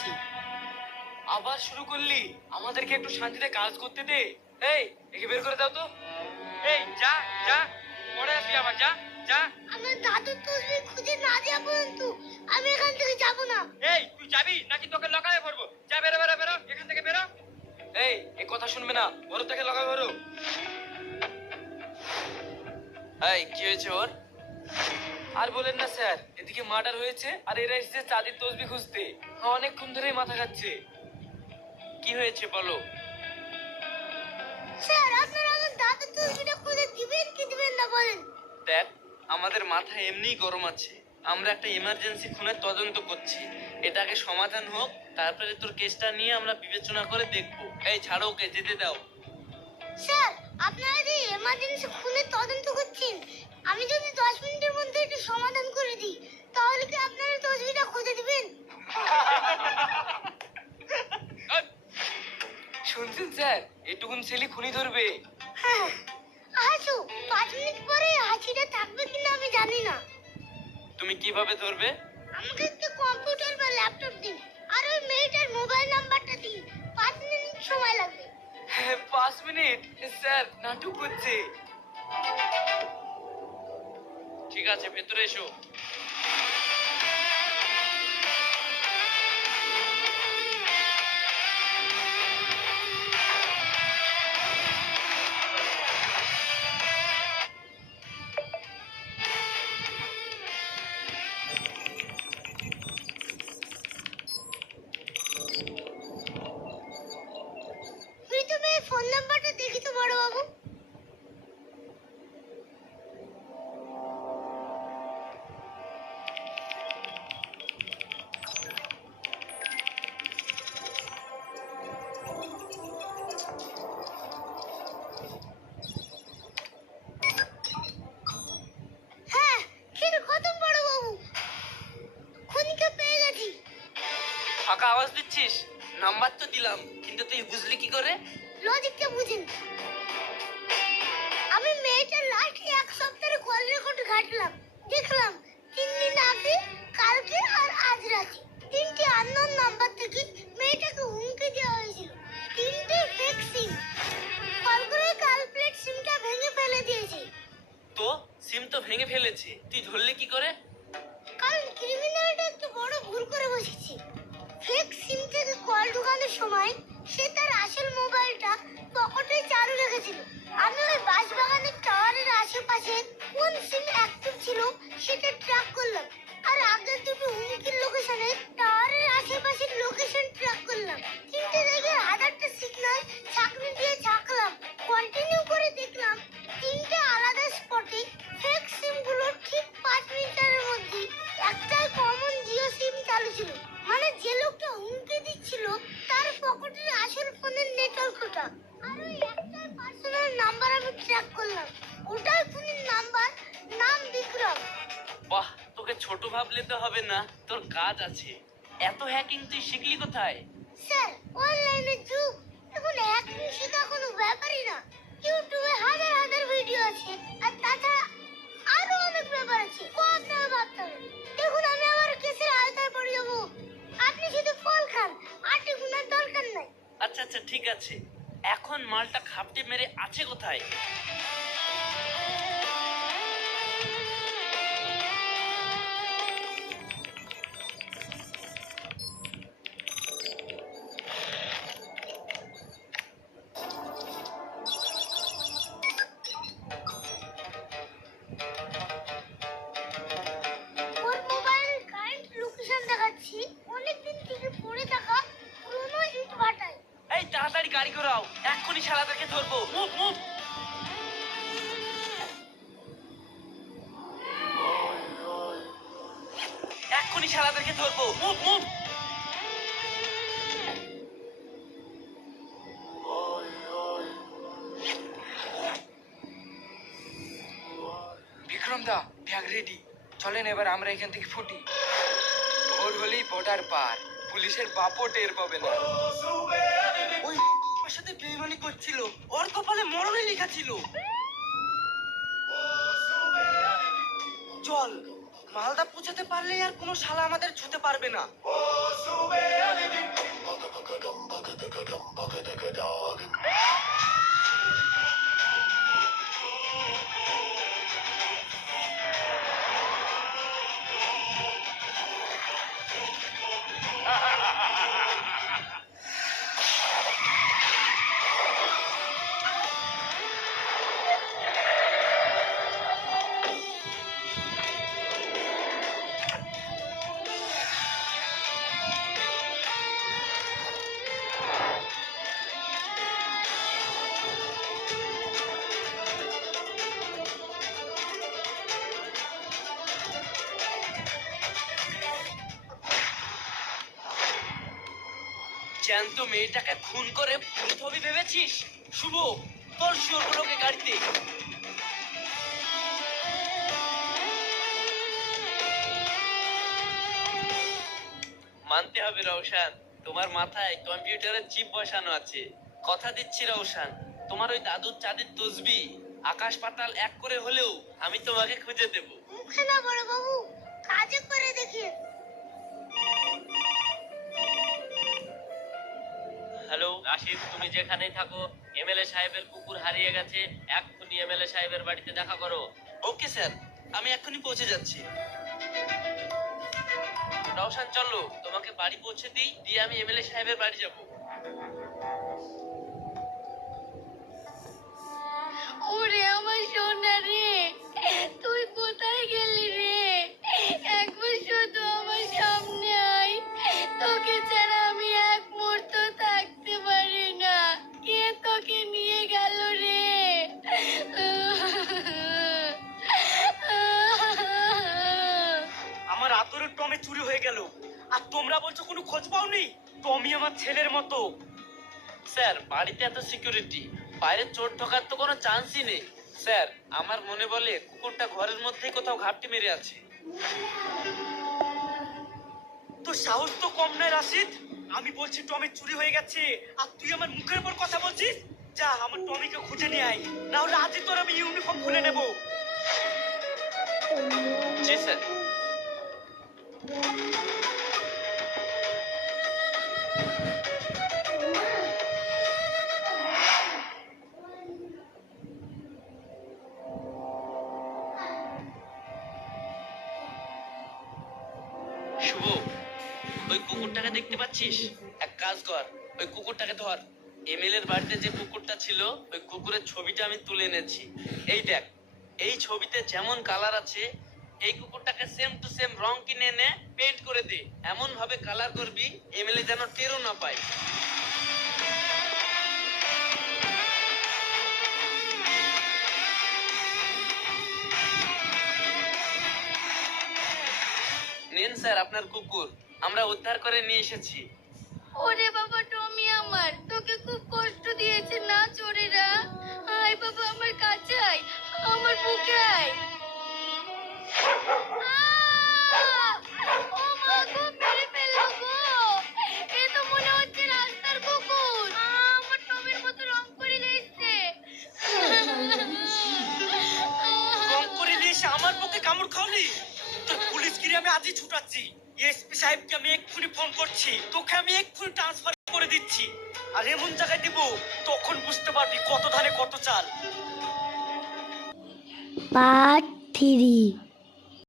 আসি। আবার শুরু করলি? আমাদেরকে একটু শান্তিতে কাজ করতে দে। এই, একে বের করে দাও তো। এই যা যা, পরে আসবি আবার, যা যা। আমার দাদুর তসবির খুঁজে না দেওয়া পর্যন্ত আমি এখান থেকে যাব না। এই তুই যাবি নাকি তোকে লকারে ভরবো? যা, বেরো বেরো বেরো, এখান থেকে বেরো। এই, এ কথা শুনবে না, বড় থেকে লকারে ভরো। এই কি হয়েছে ওর? আর বলেন না স্যার, এদিকে মার্ডার হয়েছে আর এরা এসেছে চাঁদের তসবি খুঁজতে। অনেকক্ষণ ধরেই মাথা খাচ্ছে। কি হয়েছে বলো? স্যার, আপনারা আমার দাদুর তসবিটা খুঁজে দিবেন কি দিবেন না বলেন? দেখ, আমাদের মাথা এমনিই গরম আছে। আমরা একটা ইমার্জেন্সি খুনের তদন্ত করছি। এটাকে সমাধান হোক, তারপরে তোর কেসটা নিয়ে আমরা বিবেচনা করে দেখবো। এই ছাড়ো ওকে, যেতে দাও। স্যার, আপনারা যে এমার্জেন্সি খুনের তদন্ত করছেন, আমি যদি 10 মিনিটের মধ্যে এটা সমাধান করে দিই, তাহলে কি আপনারা তসবিটা খুঁজে দিবেন? শুনছেন স্যার, এটুকুন ছেলে খুনি ধরবে। হ্যাঁ, আসো 5 মিনিট পরে হাসিটা থাকবে কিনা আমি জানি না। তুমি কিভাবে ধরবে? আমাকে একটা কম্পিউটার বা ল্যাপটপ দিন, আর ওই মেয়েটার মোবাইল নাম্বারটা দিন। 5 মিনিট সময় লাগবে। 5 মিনিট? স্যার নাটক করছে। ঠিক আছে, ভেতরে এসো। প্রীতমের ফোন নাম্বারটা দেখি তো বড় বাবু। হ্যাঁ, খেল খতম বড় বাবু। খুনিকে পেয়ে গেছি। ফাঁকা আওয়াজ দিচ্ছিস? নাম্বার তো দিলাম, কিন্তু তুই বুঝলি কি করে? লজিকটা বুঝেন। আমি মেয়েটার লাস্ট 1 সপ্তাহের কল রেকর্ড ঘাটলাম। দেখলাম 3 দিন আগে, কালকে আর আজ রাতে 3টে আননোন নাম্বার থেকে মেয়েটাকে হুমকি দেওয়া হয়েছিল। 3টে ফেক সিম। কল করে কালপ্লেট সিমটা ভেঙে ফেলে দিয়েছে। তো সিম তো ভেঙে ফেলেছে, তুই ধরলি কি করে? কারণ ক্রিমিনালটা একটু বড় ভুল করে বসেছে। ফেক সিম থেকে কল ঢোকানোর সময় সে তার আসল মোবাইলটা পকেটে চালু রেখেছিল। আমি ওই বাঁশবাগানের টাওয়ারের আশেপাশে কোন সিম অ্যাক্টিভ ছিল সেটা ট্র্যাক করলাম, আর আগের দুটো হুমকির লোকেশনে টাওয়ারের আশেপাশের লোকেশন ট্র্যাক করলাম। 3টে জায়গায় হাজারটা সিগন্যাল ছাঁকনি দিয়ে ছাঁকলাম। কন্টিনিউ করে দেখলাম 3টে আলাদা স্পটে ফেক সিমগুলো ঠিক 5 মিনিটের মধ্যে একটাই কমন জিও সিম চালু ছিল। মানে যে লোকটা হুমকি দিচ্ছিল তার পকেটের আসল ফোনের নেটওয়ার্কটা। আর ওই একটাই পার্সোনাল নাম্বার আমি ট্র্যাক করলাম। ওটাই ফোনের নাম্বার, নাম বিক্রম। বাহ, তোকে ছোট ভাবলে তো হবে না, তোর কাজ আছে। এত হ্যাকিং তুই শিখলি কোথায়? স্যার, অনলাইনের যুগ, এখন হ্যাকিং শেখা কোনো ব্যাপারই না। ইউটিউবে হাজার হাজার ভিডিও আছে, আর তাছাড়া আরো অনেক ব্যাপার আছে। ও আপনারা ভাবতে হবে। দেখুন, আমি আবার কেসের আওতায় পড়ে যাবো। আপনি শুধু ফল খান, আটে গুনার দরকার নাই। আচ্ছা আচ্ছা, ঠিক আছে। এখন মালটা খাপটি মেরে আছে কোথায়? ওর মোবাইলের কারেন্ট লোকেশন দেখাচ্ছি অনেকদিন থেকে পড়ে থাকা পুরনো ইট ভাটায়। এই তাড়াতাড়ি গাড়ি ঘোরাও, এক্ষুনি শালাদেরকে ধরবো। Move move. এক্ষুনি শালাদেরকে ধরবো, মুভ মুভ। বিক্রম দা, ব্যাগ রেডি। চলেন এবার আমরা এখান থেকে ফুটি। ভোর হলেই বর্ডার পার, পুলিশের বাপও টের পাবে না। ওই ওর সাথে বেইমানি করছিল, ওর কপালে মরণে লেখা ছিল। চল, মালদা পৌঁছাতে পারলে আর কোনো শালা আমাদের ছুতে পারবে না। জ্যান্ত মেয়েটাকে খুন করে ভূত হবি ভেবেছিস? শুভ, তোর শুয়োরগুলোকে গাড়িতে। মানতে হবে রওশান, তোমার মাথায় কম্পিউটারের চিপ বসানো আছে। কথা দিচ্ছি রওশান, তোমার ওই দাদুর চাঁদের তসবি আকাশ পাতাল এক করে হলেও আমি তোমাকে খুঁজে দেব। মুখে না বড় বাবু, কাজে করে দেখি। হ্যালো রাশিদ, তুমি যেখানেই থাকো, এমএলএ সাহেবের কুকুর হারিয়ে গেছে। এক্ষুনি এমএলএ সাহেবের বাড়িতে দেখা করো। ওকে স্যার, আমি এক্ষুনি পৌঁছে যাচ্ছি। রওশান চলো, তোমাকে বাড়ি পৌঁছে দিই, দিয়ে আমি এমএলএ সাহেবের বাড়ি যাব। ওরে আমার সোনা রে, তুই কোথায় গেলি রে? একবার শুধু আমার সামনে আয়, তোকে ছাড়া আমি এক মুহূর্ত থাকতে পারি না। কে তোকে নিয়ে গেল রে? আমার আদরের টমি চুরি হয়ে গেল, আর তোমরা বলছো কোনো খোঁজ পাওনি? টমি আমার ছেলের মতো। স্যার, বাড়িতে এত সিকিউরিটি, বাইরে চোর ঢোকার তো কোনো চান্সই নেই। স্যার, আমার মনে বলে কুকুরটা ঘরের মধ্যেই কোথাও ঘাপটি মেরে আছে। তো সাহস তো কম নয় রাশিদ। আমি বলছি টমি চুরি হয়ে গেছে, আর তুই আমার মুখের উপর কথা বলছিস? যা, আমার টমিকে খুঁজে নিয়ে আয়, না হলে আজই তোর আমি ইউনিফর্ম খুলে নেব। জি স্যার। শুভ, ওই কুকুরটাকে দেখতে পাচ্ছিস? এক কাজ কর, ওই কুকুরটাকে ধর। এমএলএ এর বাড়িতে যে কুকুরটা ছিল, ওই কুকুরের ছবিটা আমি তুলে এনেছি। এই দেখ, এই ছবিতে যেমন কালার আছে, এই কুকুরটাকে সেম টু সেম রং কিনে এনে পেইন্ট করে দে। এমন ভাবে কালার করবি এমএলএ যেন টেরও না পায়। নেন স্যার আপনার কুকুর, আমরা উদ্ধার করে নিয়ে এসেছি। ওরে বাবা টমি, আমার তোকে খুব কষ্ট দিয়েছে না চোরেরা? আয় বাবা আমার কাছে আয়, আমার বুকে আয়। ও মা গো, মেরে ফেললো গো! এ তো মনে হচ্ছে রাস্তার কুকুর। আমার টমির মতো রং করে দিয়েছে। রং করে দিয়ে এসে আমার পক্ষে কামড় খাওয়ালি? তোর পুলিশগিরি আমি আজই ছুটাচ্ছি। এসপি সাহেবকে আমি এক্ষুনি ফোন করছি, তোকে আমি এক্ষুনি ট্রান্সফার করে দিচ্ছি। আর এমন জায়গায় দিব, তখন বুঝতে পারবি কত ধানে কত চাল। পার্ট 3।